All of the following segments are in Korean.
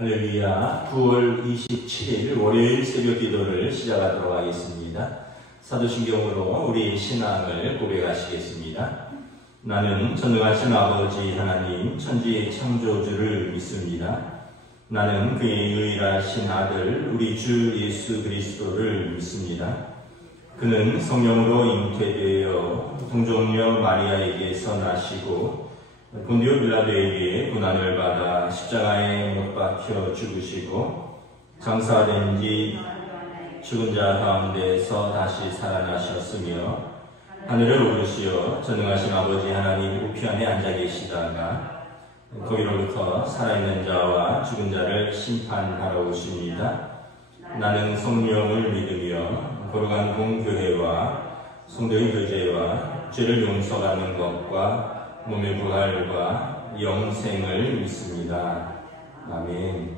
할렐루야. 9월 27일 월요일 새벽 기도를 시작하도록 하겠습니다. 사도신경으로 우리의 신앙을 고백하시겠습니다. 나는 전능하신 아버지 하나님 천지의 창조주를 믿습니다. 나는 그의 유일하신 아들 우리 주 예수 그리스도를 믿습니다. 그는 성령으로 잉태되어 동정녀 마리아에게서 나시고 본디오 빌라도에게 고난을 받아 십자가에 못 박혀 죽으시고 장사된 뒤 죽은 자 가운데서 다시 살아나셨으며 하늘을 오르시어 전능하신 아버지 하나님 우편에 앉아 계시다가 거기로부터 살아있는 자와 죽은 자를 심판하러 오십니다. 나는 성령을 믿으며 거룩한 공교회와 성도의 교제와 죄를 용서받는 것과 몸의 부활과 영생을 믿습니다. 아멘.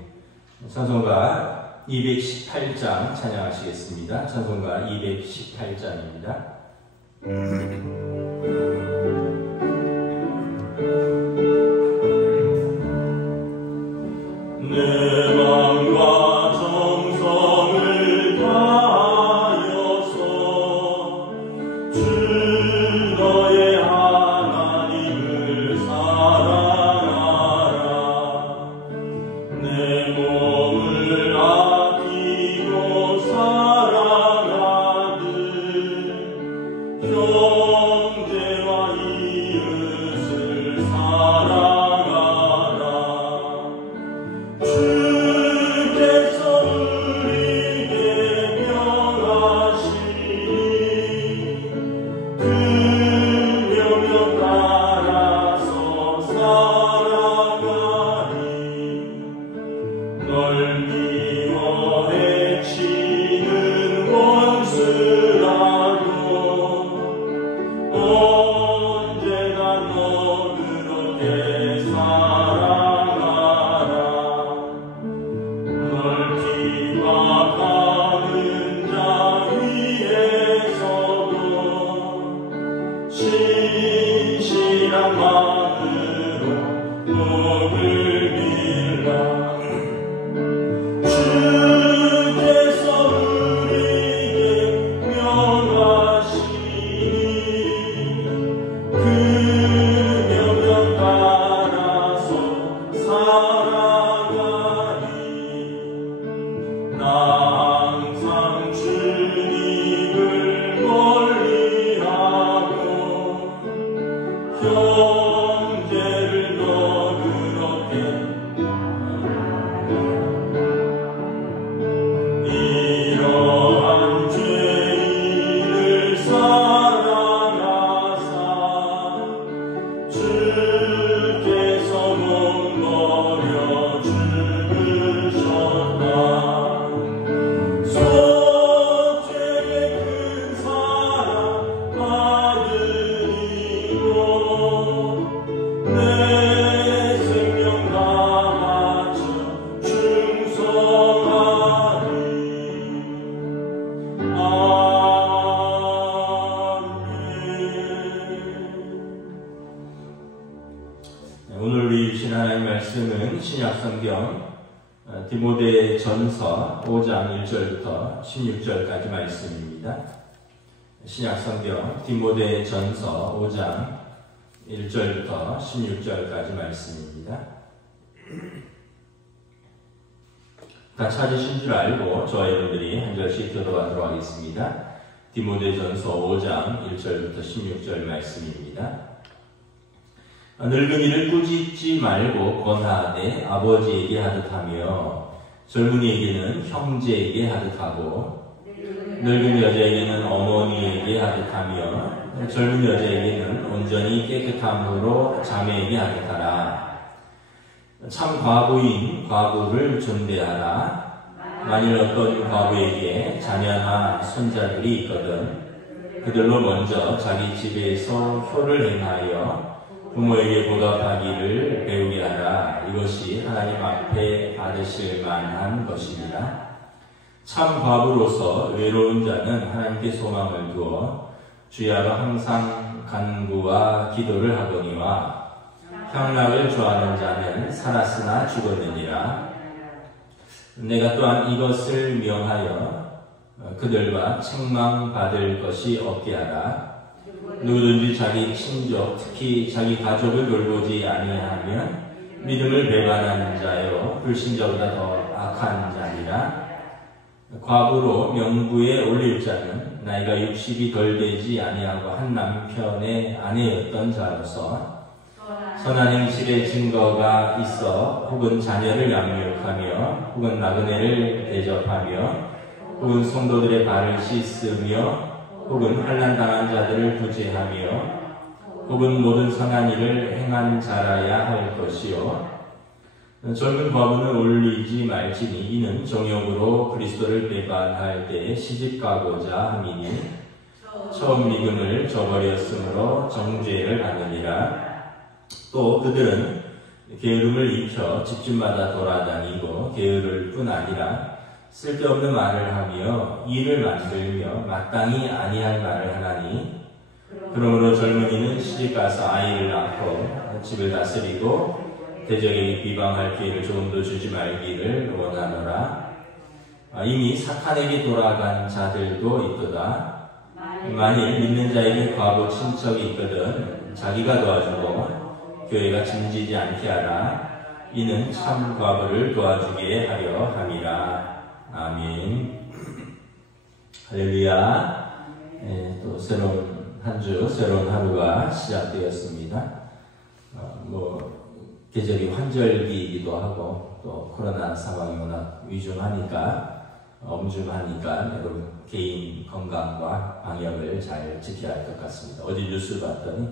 찬송가 218장 찬양하시겠습니다. 찬송가 218장입니다. 내 마음과 정성을 다하여서 주 너의 하나님을 사랑하라. 내 몸을 아끼고 사랑하듯 형제와 이웃을 사랑하라. 주께서 우리에게 명하시니 그 명령 따라서 살아가리. 널 미워 해치는 원수라도 언제나 너 그렇게 사랑하라. 널 핍박하는 자 위에서도 신실한 마음으로 복을 빌라. 주께서 우리에게 명하시니 그 명령 따라서 살아가리. 나 항상 주님을 멀리하고 형제를 너그럽게 이러한 죄인을 사랑하사 주께서 몸버려 죽으셨다. 속죄의 큰 사랑 아들이고 내 생명 다 바쳐 충성하리. 아멘. 오늘 우리 주신 하나님 말씀은 신약성경 디모데전서 5장 1절부터 16절까지 말씀입니다. 신약성경 디모데전서 5장 1절부터 16절까지 말씀입니다. 다 찾으신 줄 알고 저와 여러분들이 한 절씩 들어가도록 하겠습니다. 디모데전서 5장 1절부터 16절 말씀입니다. 늙은이를 꾸짖지 말고 권하되 아버지에게 하듯하며 젊은이에게는 형제에게 하듯하고 늙은 여자에게는 어머니에게 하듯하며 젊은 여자에게는 온전히 깨끗함으로 자매에게 하듯하라. 참 과부인 과부를 존대하라. 만일 어떤 과부에게 자녀나 손자들이 있거든 그들로 먼저 자기 집에서 효를 행하여 부모에게 보답하기를 배우게 하라. 이것이 하나님 앞에 받으실 만한 것입니다. 참 과부로서 외로운 자는 하나님께 소망을 두어 주야로 항상 간구와 기도를 하거니와 향락을 좋아하는 자는 살았으나 죽었느니라. 내가 또한 이것을 명하여 그들과 책망받을 것이 없게 하라. 누구든지 자기 친족, 특히 자기 가족을 돌보지 아니하면 믿음을 배반하는 자요 불신자보다 더 악한 자니라. 과부로 명부에 올릴 자는 나이가 60이 덜 되지 아니하고 한 남편의 아내였던 자로서 선한 행실의 증거가 있어 혹은 자녀를 양육하며 혹은 나그네를 대접하며 혹은 성도들의 발을 씻으며 혹은 환난 당한 자들을 구제하며 혹은 모든 선한 일을 행한 자라야 할 것이요. 젊은 과부는 올리지 말지니 이는 정욕으로 그리스도를 배반할 때에 시집가고자 함이니 처음 믿음을 저버렸으므로 정죄를 받느니라. 또 그들은 게으름을 익혀 집집마다 돌아다니고 게으를 뿐 아니라 쓸데없는 말을 하며 일을 만들며 마땅히 아니할 말을 하나니 그러므로 젊은이는 시집가서 아이를 낳고 집을 다스리고 대적에게 비방할 기회를 조금도 주지 말기를 원하노라. 이미 사탄에게 돌아간 자들도 있도다. 만일 믿는 자에게 과부 친척이 있거든 자기가 도와주고 교회가 짐지지 않게 하라. 이는 참 과부를 도와주게 하려 함이라. 아멘. 할렐루야. 또 새로운 한 주, 새로운 하루가 시작되었습니다. 계절이 환절기이기도 하고 또 코로나 상황이 워낙 위중하니까 엄중하니까 여러분 개인 건강과 방역을 잘 지켜야 할 것 같습니다. 어제 뉴스 봤더니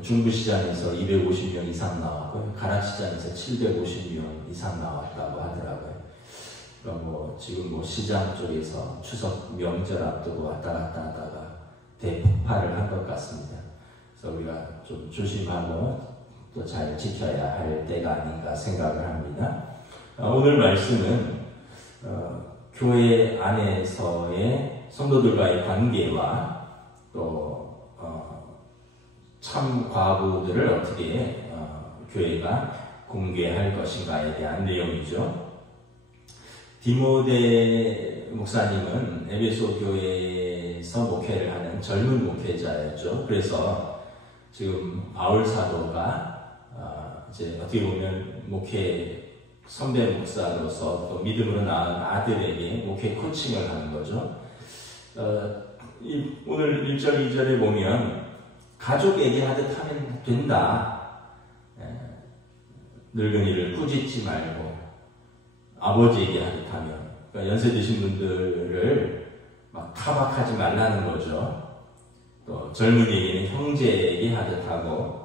중부시장에서 250명 이상 나왔고요. 가락시장에서 750명 이상 나왔다고 하더라고요. 그러니까 지금 시장 쪽에서 추석 명절 앞두고 왔다 갔다 하다가 대폭발을 한 것 같습니다. 그래서 우리가 좀 조심하고 또 잘 지켜야 할 때가 아닌가 생각을 합니다. 오늘 말씀은 교회 안에서의 성도들과의 관계와 또 참 과부들을 어떻게 교회가 공개할 것인가에 대한 내용이죠. 디모데 목사님은 에베소 교회에서 목회를 하는 젊은 목회자였죠. 그래서 지금 바울 사도가 이제 어떻게 보면 목회 선배 목사로서 또 믿음으로 낳은 아들에게 목회 코칭을 하는 거죠. 오늘 1절, 2절에 보면 가족에게 하듯 하면 된다. 늙은이를 꾸짖지 말고 아버지에게 하듯 하면, 그러니까 연세 드신 분들을 막 타박하지 말라는 거죠. 또 젊은이에게는 형제에게 하듯 하고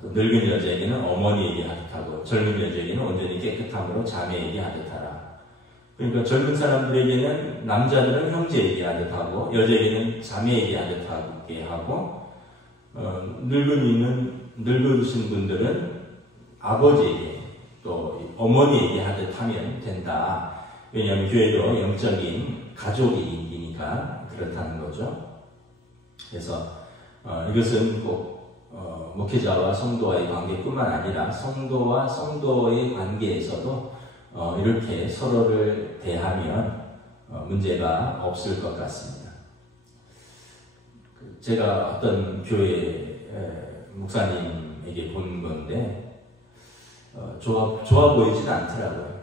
또 늙은 여자에게는 어머니에게 하듯 하고 젊은 여자에게는 온전히 깨끗함으로 자매에게 하듯 하라. 그러니까 젊은 사람들에게는 남자들은 형제에게 하듯 하고 여자에게는 자매에게 하듯 하게 하고 늙으신 분들은 아버지에게 또 어머니에게 하듯 하면 된다. 왜냐하면 교회도 영적인 가족이니까 그렇다는 거죠. 그래서 이것은 꼭 목회자와 성도와의 관계뿐만 아니라 성도와 성도의 관계에서도 이렇게 서로를 대하면 문제가 없을 것 같습니다. 제가 어떤 교회 목사님에게 본 건데 좋아 보이진 않더라고요.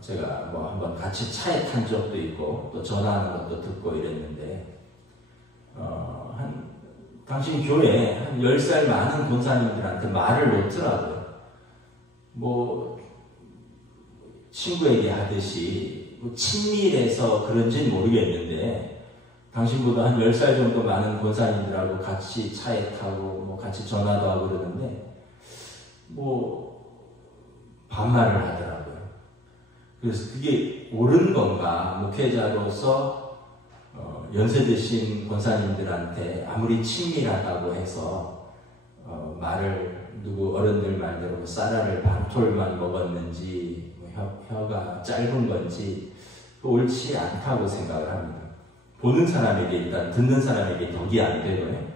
제가 한번 같이 차에 탄 적도 있고 또 전화하는 것도 듣고 이랬는데 당신 교회에 한 10살 많은 권사님들한테 말을 놓더라고요. 친구에게 하듯이 친밀해서 그런지는 모르겠는데 당신보다 한 10살 정도 많은 권사님들하고 같이 차에 타고 같이 전화도 하고 그러는데 반말을 하더라고요. 그래서 그게 옳은 건가? 목회자로서 연세 드신 권사님들한테 아무리 친밀하다고 해서 누구 어른들 말대로 쌀알을 반톨만 먹었는지 혀가 짧은 건지 옳지 않다고 생각을 합니다. 보는 사람에게 일단 듣는 사람에게 덕이 안 되고요.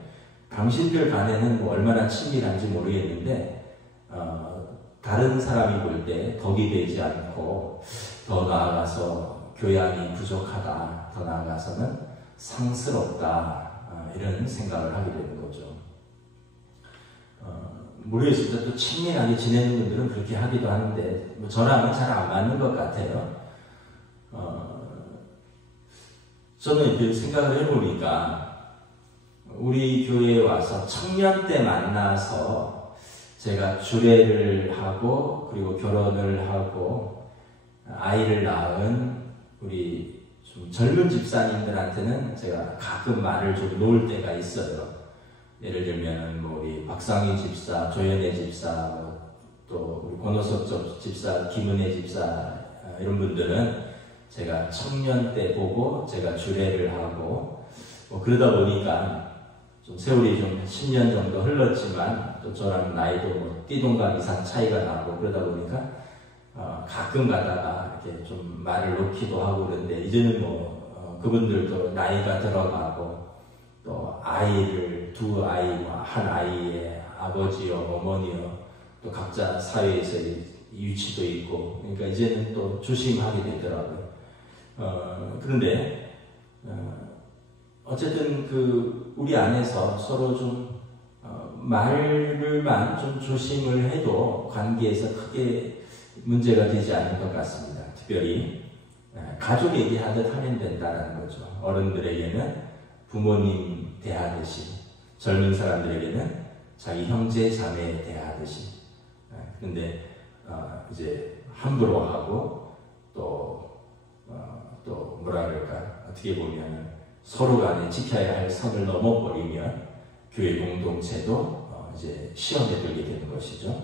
당신들 간에는 얼마나 친밀한지 모르겠는데 다른 사람이 볼 때 덕이 되지 않고 더 나아가서 교양이 부족하다, 더 나아가서는 상스럽다, 이런 생각을 하게 되는 거죠. 모르겠습니다. 또 친밀하게 지내는 분들은 그렇게 하기도 하는데 뭐 저랑은 잘 안 맞는 것 같아요. 저는 이렇게 생각을 해보니까 우리 교회에 와서 청년 때 만나서 제가 주례를 하고 그리고 결혼을 하고 아이를 낳은 우리 좀 젊은 집사님들한테는 제가 가끔 말을 좀 놓을 때가 있어요. 예를 들면 뭐 우리 박상희 집사, 조현애 집사, 또 우리 권호석 집사, 김은혜 집사 이런 분들은 제가 청년 때 보고 제가 주례를 하고 뭐 그러다 보니까 좀 세월이 좀 10년 정도 흘렀지만 또 저랑 나이도 뭐 띠동갑 이상 차이가 나고 그러다 보니까 가끔 가다가 이렇게 좀 말을 놓기도 하고 그런데 이제는 뭐 그분들도 나이가 들어가고 또 아이를 두 아이와 한 아이의 아버지요 어머니요 또 각자 사회에서의 위치도 있고 그러니까 이제는 또 조심하게 되더라고요. 그런데 어쨌든 그 우리 안에서 서로 좀 말을만 좀 조심을 해도 관계에서 크게 문제가 되지 않을 것 같습니다. 특별히 가족 얘기하듯 하면 된다는 거죠. 어른들에게는 부모님 대하듯이 젊은 사람들에게는 자기 형제 자매 대하듯이 그런데 이제 함부로 하고 또 뭐라 그럴까 어떻게 보면 서로 간에 지켜야 할 선을 넘어버리면 교회 공동체도 이제 시험에 들게 되는 것이죠.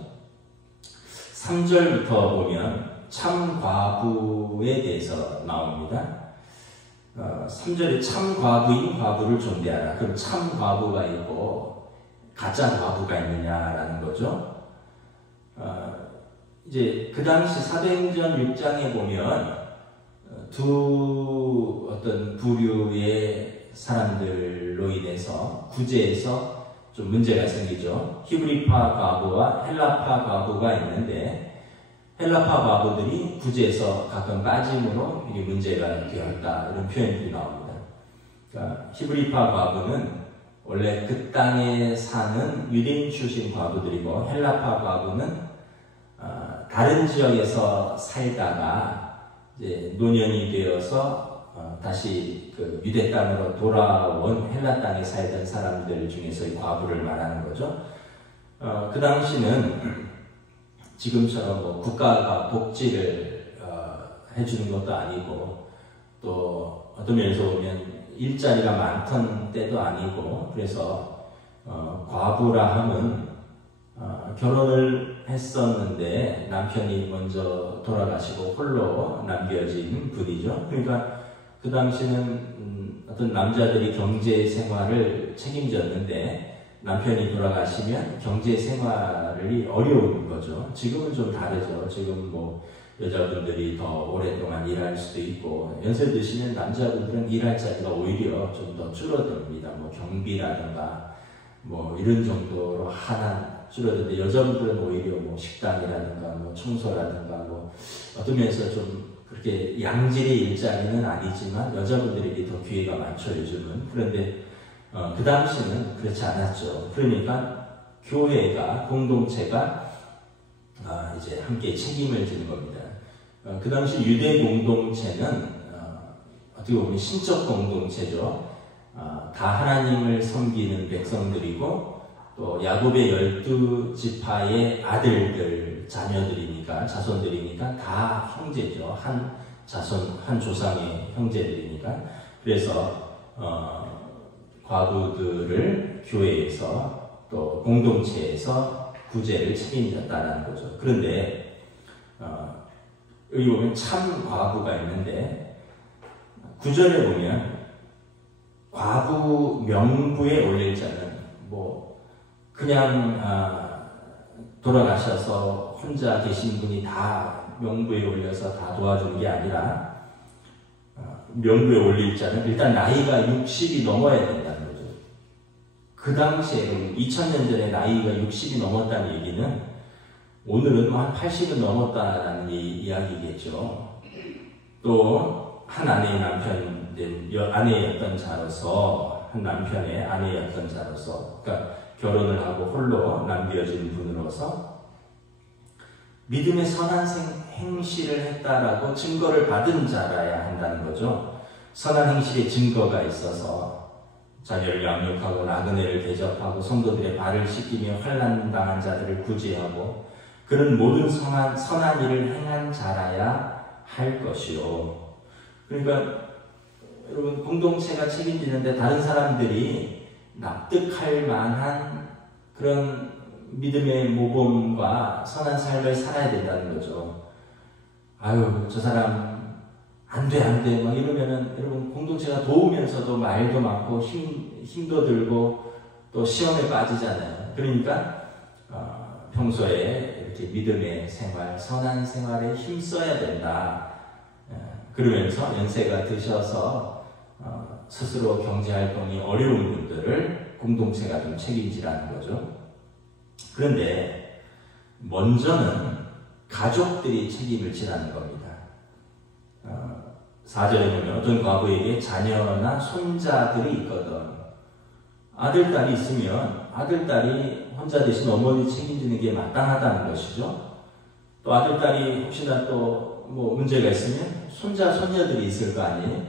3절부터 보면 참 과부에 대해서 나옵니다. 3절에 참 과부인 과부를 존대하라. 그럼 참 과부가 있고 가짜 과부가 있느냐라는 거죠. 이제 그 당시 사도행전 6장에 보면 두 어떤 부류의 사람들로 인해서 구제에서 좀 문제가 생기죠. 히브리파 과부와 헬라파 과부가 있는데 헬라파 과부들이 구제에서 가끔 빠짐으로 이게 문제가 되었다 이런 표현이 나옵니다. 그러니까 히브리파 과부는 원래 그 땅에 사는 유대인 출신 과부들이고 헬라파 과부는 다른 지역에서 살다가 이제 노년이 되어서 다시 그 유대 땅으로 돌아온 헬라 땅에 살던 사람들 중에서의 과부를 말하는 거죠. 그 당시는 지금처럼 뭐 국가가 복지를 해주는 것도 아니고 또 어떤 면에서 보면 일자리가 많던 때도 아니고 그래서 과부라 함은 결혼을 했었는데 남편이 먼저 돌아가시고 홀로 남겨진 분이죠. 그러니까 그 당시는 어떤 남자들이 경제 생활을 책임졌는데 남편이 돌아가시면 경제 생활이 어려운 거죠. 지금은 좀 다르죠. 지금 뭐 여자분들이 더 오랫동안 일할 수도 있고 연세 드시는 남자분들은 일할 자리가 오히려 좀 더 줄어듭니다. 뭐 경비라든가 뭐 이런 정도로 하나 줄어드는데 여자분들은 오히려 뭐 식당이라든가 뭐 청소라든가 뭐 어떤 면에서 좀 그렇게 양질의 일자리는 아니지만 여자분들에게 더 기회가 많죠 요즘은. 그런데 그 당시는 그렇지 않았죠. 그러니까 교회가 공동체가 이제 함께 책임을 지는 겁니다. 그 당시 유대 공동체는 어떻게 보면 신적 공동체죠. 다 하나님을 섬기는 백성들이고 또 야곱의 12지파의 아들들, 자녀들이니까, 자손들이니까 다 형제죠. 한 자손, 한 조상의 형제들이니까. 그래서 과부들을 교회에서 또 공동체에서 구제를 책임졌다는 거죠. 그런데 여기 보면 참 과부가 있는데 9절에 보면 과부 명부에 올릴 자는 뭐 그냥 돌아가셔서 혼자 계신 분이 다 명부에 올려서 다 도와주는 게 아니라 명부에 올릴 자는 일단 나이가 60이 넘어야 된다는 거죠. 그 당시에 2000년 전에 나이가 60이 넘었다는 얘기는 오늘은 한 80은 넘었다라는 이야기겠죠. 또 한 아내의 아내였던 자로서, 한 남편의 아내였던 자로서, 그러니까 결혼을 하고 홀로 남겨진 분으로서 믿음의 선한 행실을 했다라고 증거를 받은 자라야 한다는 거죠. 선한 행실의 증거가 있어서 자녀를 양육하고 나그네를 대접하고 성도들의 발을 씻기며 환난 당한 자들을 구제하고 그런 모든 선한 일을 행한 자라야 할 것이요. 그러니까 여러분, 공동체가 책임지는데 다른 사람들이 납득할 만한 그런 믿음의 모범과 선한 삶을 살아야 된다는 거죠. 아유, 저 사람 안 돼 막 이러면은 여러분, 공동체가 도우면서도 말도 많고 힘도 들고 또 시험에 빠지잖아요. 그러니까 평소에 이렇게 믿음의 생활, 선한 생활에 힘써야 된다. 그러면서 연세가 드셔서 스스로 경제활동이 어려운 분들을 공동체가 좀 책임지라는 거죠. 그런데 먼저는 가족들이 책임을 지라는 겁니다. 4절에 보면 어떤 과부에게 자녀나 손자들이 있거든. 아들, 딸이 있으면 아들, 딸이 혼자 대신 어머니 책임지는 게 마땅하다는 것이죠. 또 아들, 딸이 혹시나 또 문제가 있으면 손자, 손녀들이 있을 거 아니에요.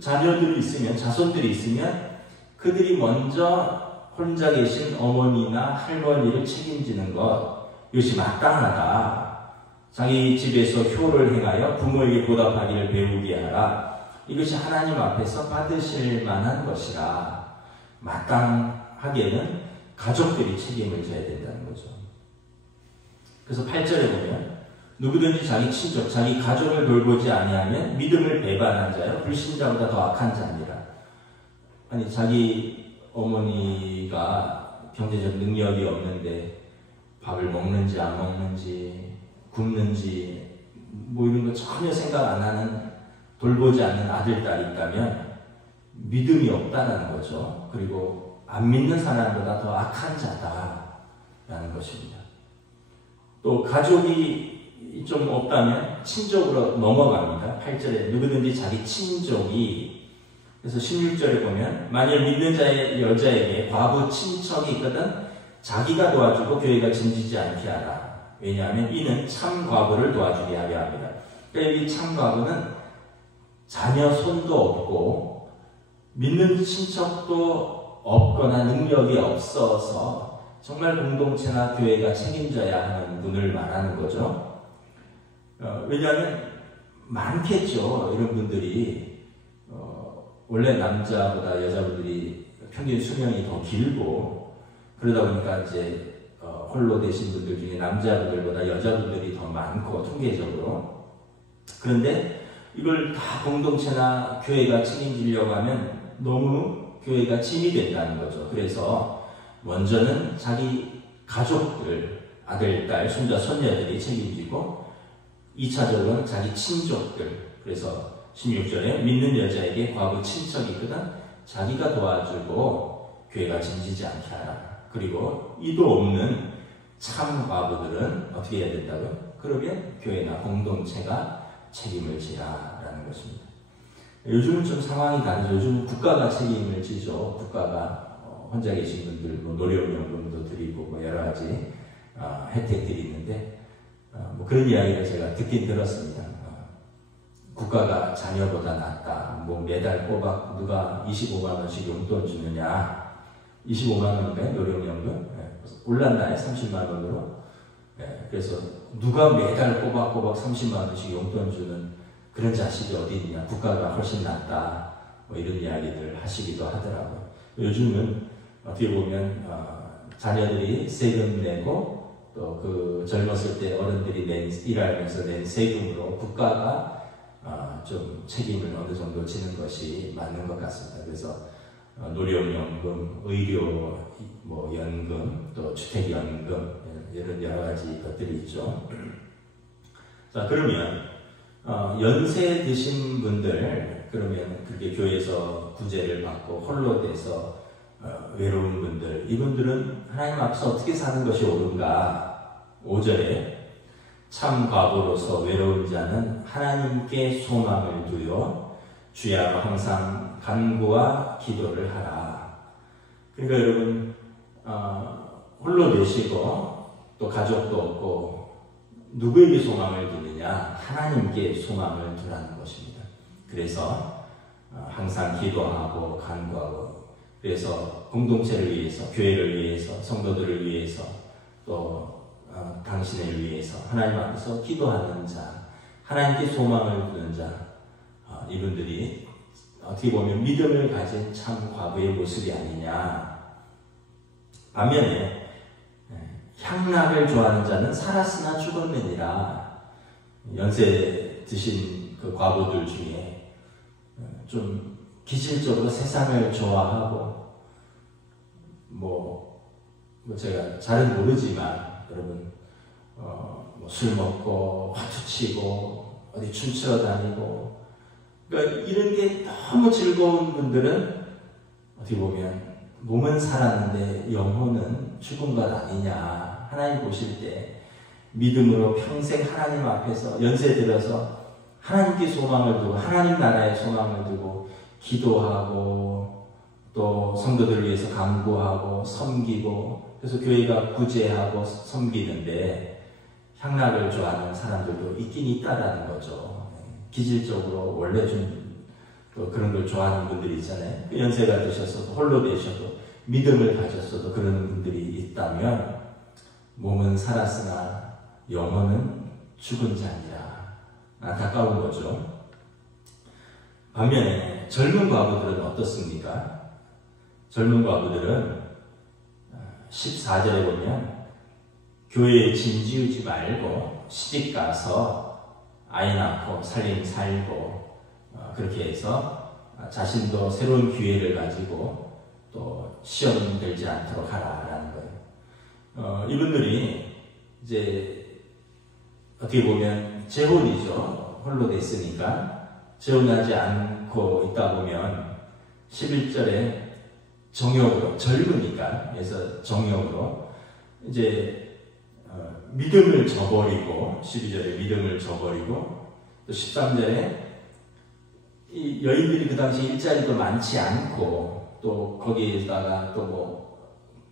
자녀들이 있으면, 자손들이 있으면 그들이 먼저 혼자 계신 어머니나 할머니를 책임지는 것, 이것이 마땅하다. 자기 집에서 효를 행하여 부모에게 보답하기를 배우게 하라. 이것이 하나님 앞에서 받으실 만한 것이라. 마땅하게는 가족들이 책임을 져야 된다는 거죠. 그래서 8절에 보면 누구든지 자기 친족, 자기 가족을 돌보지 아니하면 믿음을 배반한 자요 불신자보다 더 악한 자니라. 아니, 자기 어머니가 경제적 능력이 없는데 밥을 먹는지 안 먹는지 굶는지 이런 거 전혀 생각 안 하는, 돌보지 않는 아들, 딸이 있다면 믿음이 없다는 거죠. 그리고 안 믿는 사람보다 더 악한 자다라는 것입니다. 또 가족이 좀 없다면 친족으로 넘어갑니다. 8절에 누구든지 자기 친족이, 그래서 16절에 보면 만일 믿는 자의 여자에게 과부 친척이 있거든 자기가 도와주고 교회가 짐지지 않게 하라. 왜냐하면 이는 참 과부를 도와주게 하려 합니다. 그러니까 여기 참 과부는 자녀 손도 없고 믿는 친척도 없거나 능력이 없어서 정말 공동체나 교회가 책임져야 하는 분을 말하는 거죠. 왜냐하면 많겠죠. 이런 분들이 원래 남자보다 여자분들이 평균 수명이 더 길고 그러다 보니까 이제 홀로 되신 분들 중에 남자분들보다 여자분들이 더 많고 통계적으로. 그런데 이걸 다 공동체나 교회가 책임지려고 하면 너무 교회가 짐이 된다는 거죠. 그래서 먼저는 자기 가족들, 아들, 딸, 손자, 손녀들이 책임지고 2차적으로는 자기 친족들. 그래서 16절에 믿는 여자에게 과부 친척이 있거든 자기가 도와주고 교회가 짐지지 않게 하라. 그리고 이도 없는 참 과부들은 어떻게 해야 된다고요? 그러면 교회나 공동체가 책임을 지라라는 것입니다. 요즘은 좀 상황이 다르죠. 요즘 국가가 책임을 지죠. 국가가 혼자 계신 분들 노령연금도 드리고 여러 가지 혜택들이 있는데 그런 이야기를 제가 듣긴 들었습니다. 국가가 자녀보다 낫다. 매달 꼬박 누가 25만 원씩 용돈 주느냐. 25만 원인가요? 노령연금? 올랐나요? 30만 원으로? 그래서 누가 매달 꼬박꼬박 30만 원씩 용돈 주는 그런 자식이 어디 있냐. 국가가 훨씬 낫다. 이런 이야기들 하시기도 하더라고요. 요즘은 어떻게 보면 자녀들이 세금 내고 또 그 젊었을 때 어른들이 일하면서 낸 세금으로 국가가 좀 책임을 어느 정도 지는 것이 맞는 것 같습니다. 그래서 노령연금, 의료 연금, 또 주택연금 이런 여러 가지 것들이 있죠. 자, 그러면 연세 드신 분들, 그러면 그렇게 교회에서 구제를 받고 홀로 돼서 외로운 분들, 이분들은 하나님 앞에서 어떻게 사는 것이 옳은가? 5절에 참 과부로서 외로운 자는 하나님께 소망을 두어 주야로 항상 간구와 기도를 하라. 그러니까 여러분 홀로 되시고 또 가족도 없고 누구에게 소망을 두느냐? 하나님께 소망을 두라는 것입니다. 그래서 항상 기도하고 간구하고, 그래서 공동체를 위해서, 교회를 위해서, 성도들을 위해서, 또 당신을 위해서 하나님 앞에서 기도하는 자, 하나님께 소망을 두는 자, 이분들이 어떻게 보면 믿음을 가진 참 과부의 모습이 아니냐. 반면에 향락을 좋아하는 자는 살았으나 죽었느니라. 연세 드신 그 과부들 중에 좀 기질적으로 세상을 좋아하고, 제가 잘은 모르지만 여러분 술 먹고 화투치고 어디 춤추러 다니고, 그러니까 이런 게 너무 즐거운 분들은 어떻게 보면 몸은 살았는데 영혼은 죽은 것 아니냐. 하나님 보실 때 믿음으로 평생 하나님 앞에서 연세 들어서 하나님께 소망을 두고 하나님 나라에 소망을 두고 기도하고 또 성도들을 위해서 간구하고 섬기고, 그래서 교회가 구제하고 섬기는데 향락을 좋아하는 사람들도 있긴 있다라는 거죠. 기질적으로 원래 좀 또 그런 걸 좋아하는 분들이 있잖아요. 연세가 드셔서도 홀로 되셔도 믿음을 가졌어도 그런 분들이 있다면 몸은 살았으나 영혼은 죽은 자니라. 안타까운 거죠. 반면에 젊은 과부들은 어떻습니까? 젊은 과부들은 14절에 보면 교회에 짐지우지 말고 시집가서 아이 낳고 살림 살고 그렇게 해서 자신도 새로운 기회를 가지고 또 시험 들지 않도록 하라라는 거예요. 이분들이 이제 어떻게 보면 재혼이죠. 홀로 됐으니까 재혼하지 않고 있다 보면 11절에 정욕으로, 젊으니까, 그래서 정욕으로 이제 믿음을 저버리고, 12절에 믿음을 저버리고, 또 13절에 이 여인들이 그 당시 일자리도 많지 않고 또 거기에다가 또 뭐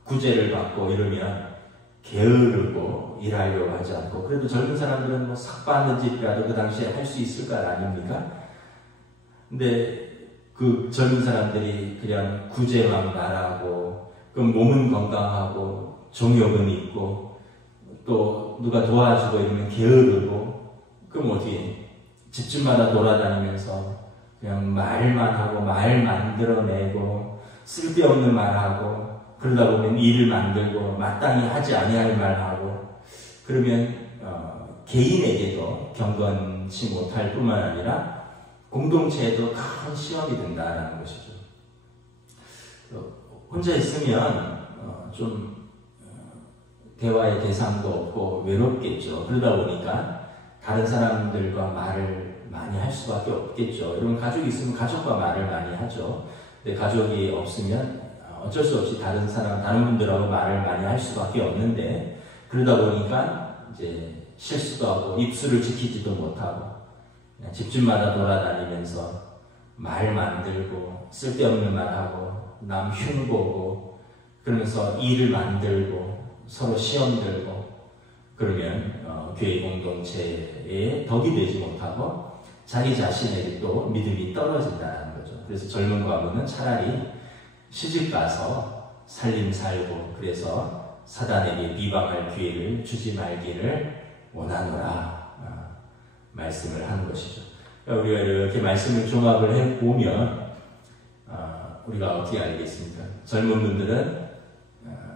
구제를 받고 이러면 게으르고 일하려고 하지 않고, 그래도 젊은 사람들은 뭐 삭바하는 집이라도 그 당시에 할 수 있을 것 아닙니까? 근데 그 젊은 사람들이 그냥 구제만 바라고, 그럼 몸은 건강하고 정욕은 있고 또 누가 도와주고 이러면 게으르고, 그럼 어떻게 집집마다 돌아다니면서 그냥 말만 하고 말 만들어내고 쓸데없는 말하고, 그러다 보면 일을 만들고 마땅히 하지 아니할 말하고, 그러면 개인에게도 경건치 못할 뿐만 아니라 공동체에도 큰 시험이 된다는 것이죠. 혼자 있으면 좀 대화의 대상도 없고 외롭겠죠. 그러다 보니까 다른 사람들과 말을 많이 할 수밖에 없겠죠. 여러분 가족이 있으면 가족과 말을 많이 하죠. 근데 가족이 없으면 어쩔 수 없이 다른 분들하고 말을 많이 할 수밖에 없는데, 그러다 보니까 이제 실수도 하고 입술을 지키지도 못하고 그냥 집집마다 돌아다니면서 말 만들고 쓸데없는 말하고 남 흉보고 그러면서 일을 만들고 서로 시험 들고, 그러면 교회 공동체에 덕이 되지 못하고 자기 자신에게 또 믿음이 떨어진다는 거죠. 그래서 젊은 과부는 차라리 시집가서 살림 살고, 그래서 사단에게 비방할 기회를 주지 말기를 원하노라 말씀을 하는 것이죠. 우리가 이렇게 말씀을 종합을 해보면 우리가 어떻게 알겠습니까? 젊은 분들은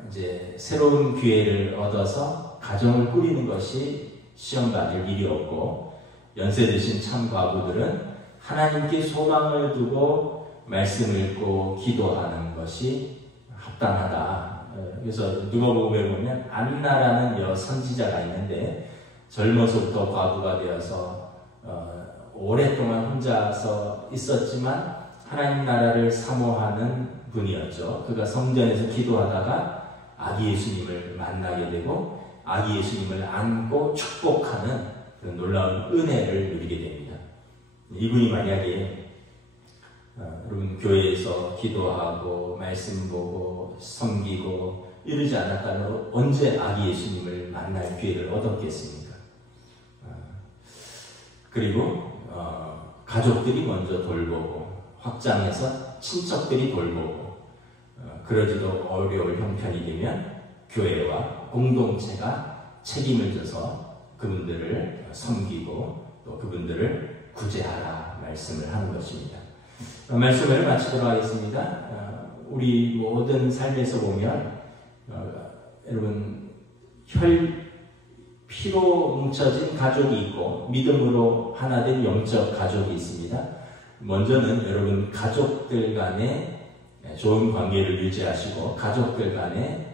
이제 새로운 기회를 얻어서 가정을 꾸리는 것이 시험받을 일이 없고, 연세 드신 참 과부들은 하나님께 소망을 두고 말씀 읽고 기도하는 것이 합당하다. 그래서 누가복음에 보면 안나라는 여선지자가 있는데 젊어서부터 과부가 되어서 오랫동안 혼자서 있었지만 하나님 나라를 사모하는 분이었죠. 그가 성전에서 기도하다가 아기 예수님을 만나게 되고 아기 예수님을 안고 축복하는 그런 놀라운 은혜를 누리게 됩니다. 이분이 만약에 여러분 교회에서 기도하고 말씀 보고 섬기고 이러지 않았다면 언제 아기 예수님을 만날 기회를 얻었겠습니까? 그리고 가족들이 먼저 돌보고 확장해서 친척들이 돌보고 그러지도 어려울 형편이 되면 교회와 공동체가 책임을 져서 그분들을 섬기고 또 그분들을 구제하라 말씀을 하는 것입니다. 말씀을 마치도록 하겠습니다. 우리 모든 삶에서 보면 여러분 피로 뭉쳐진 가족이 있고 믿음으로 하나 된 영적 가족이 있습니다. 먼저는 여러분 가족들 간에 좋은 관계를 유지하시고 가족들 간에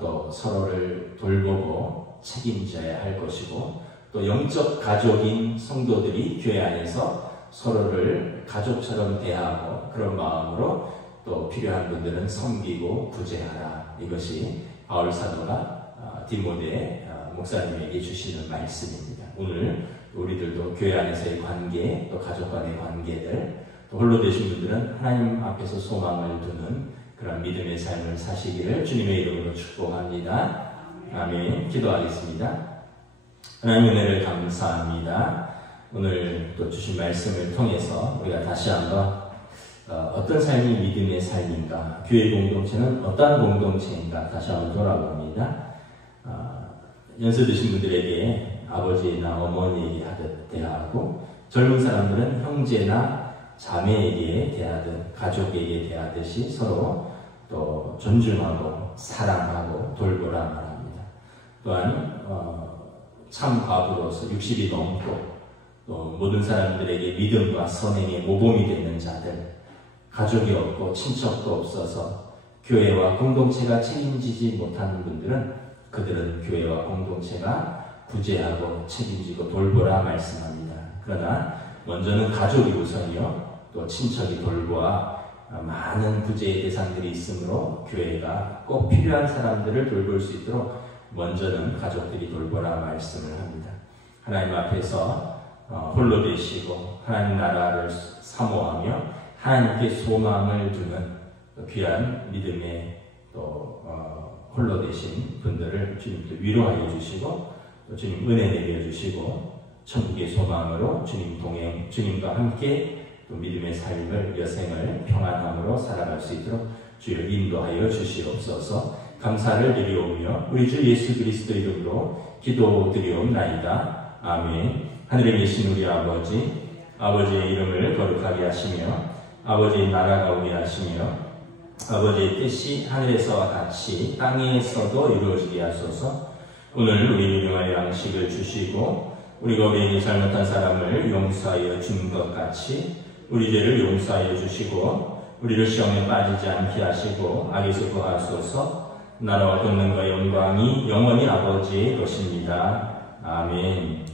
또 서로를 돌보고 책임져야 할 것이고 또 영적 가족인 성도들이 교회 안에서 서로를 가족처럼 대하고 그런 마음으로 또 필요한 분들은 섬기고 구제하라. 이것이 바울 사도가 디모데 목사님에게 주시는 말씀입니다. 오늘 우리들도 교회 안에서의 관계, 또 가족 간의 관계들, 또 홀로 되신 분들은 하나님 앞에서 소망을 두는 그런 믿음의 삶을 사시기를 주님의 이름으로 축복합니다. 아멘. 기도하겠습니다. 하나님 은혜를 감사합니다. 오늘 또 주신 말씀을 통해서 우리가 다시 한번 어떤 삶이 믿음의 삶인가, 교회 공동체는 어떠한 공동체인가 다시 한번 돌아봅니다. 연세 드신 분들에게 아버지나 어머니에게 하듯 대하고 젊은 사람들은 형제나 자매에게 대하듯 가족에게 대하듯이 서로 또 존중하고 사랑하고 돌보라 말합니다. 또한 참 과부로서 60이 넘고 또 모든 사람들에게 믿음과 선행의 모범이 되는 자들, 가족이 없고 친척도 없어서 교회와 공동체가 책임지지 못하는 분들은 그들은 교회와 공동체가 구제하고 책임지고 돌보라 말씀합니다. 그러나 먼저는 가족이 우선이요, 또 친척이 돌보아 많은 구제의 대상들이 있으므로 교회가 꼭 필요한 사람들을 돌볼 수 있도록 먼저는 가족들이 돌보라 말씀을 합니다. 하나님 앞에서 홀로 되시고 하나님 나라를 사모하며 하나님께 소망을 두는 귀한 믿음의 또 홀로 되신 분들을 주님께 위로하여 주시고 또 주님 은혜 내려 주시고 천국의 소망으로 주님과 함께 또 믿음의 삶을 여생을 평안함으로 살아갈 수 있도록 주여 인도하여 주시옵소서. 감사를 드리오며 우리 주 예수 그리스도 이름으로 기도드리옵나이다. 아멘. 하늘에 계신 우리 아버지의 이름을 거룩하게 하시며 아버지의 나라가 오게 하시며 아버지의 뜻이 하늘에서와 같이 땅에서도 이루어지게 하소서. 오늘 우리 일용할 양식을 주시고 우리가 우리에게 잘못한 사람을 용서하여 준 것 같이 우리 죄를 용서하여 주시고 우리를 시험에 빠지지 않게 하시고 악에서 구하소서. 나라와 권능과 영광이 영원히 아버지의 것입니다. 아멘.